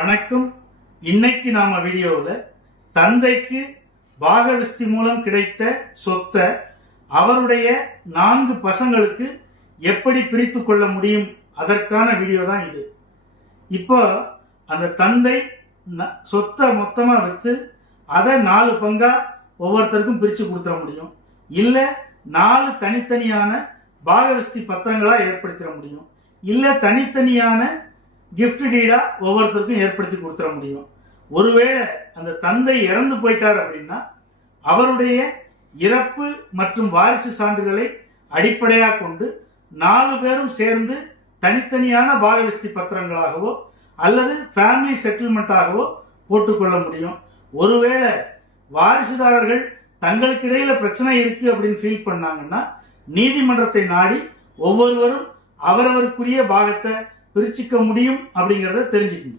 வணக்கம். இன்னைக்கு நாம வீடியோவில் தந்தைக்கு பாகவிஸ்தி மூலம் கிடைத்த சொத்தை அவருடைய 4 பசங்களுக்கு எப்படி பிரித்து கொள்ள முடியும் அதற்கான வீடியோ தான் இது. இப்போ அந்த தந்தை சொத்தை மொத்தமா விற்று அதை 4 பங்கா ஒவ்வொருத்தருக்கும் பிரித்து கொடுத்துட முடியும். இல்லை 4 தனித்தனியான பாகவிஸ்தி பத்திரங்களா ஏற்படுத்திட முடியும். இல்லை தனித்தனியான கிஃப்ட் டீடா ஒவ்வொருத்தருக்கும் ஏற்படுத்தி கொடுத்துட முடியும். ஒருவேளை அந்த தந்தை இறந்து போயிட்டார் அப்படின்னா அவருடைய இறப்பு மற்றும் வாரிசு சான்றிதழை அடிப்படையாக கொண்டு 4 பேரும் சேர்ந்து தனித்தனியான பாகவிஸ்தி பத்திரங்களாகவோ அல்லது ஃபேமிலி செட்டில்மெண்ட்டாகவோ போட்டுக்கொள்ள முடியும். ஒருவேளை வாரிசுதாரர்கள் தங்களுக்கு இடையில பிரச்சனை இருக்கு அப்படின்னு ஃபீல் பண்ணாங்கன்னா நீதிமன்றத்தை நாடி ஒவ்வொருவரும் அவரவருக்குரிய பாகத்தை பிரிச்சுக்க முடியும் அப்படிங்கிறத தெரிஞ்சுக்கணும்.